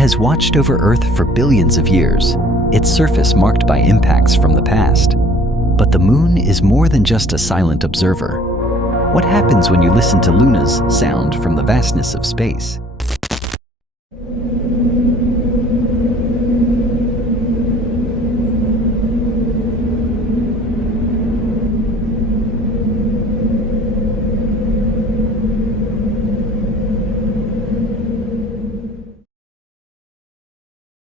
has watched over Earth for billions of years, its surface marked by impacts from the past. But the moon is more than just a silent observer. What happens when you listen to Luna's sound from the vastness of space?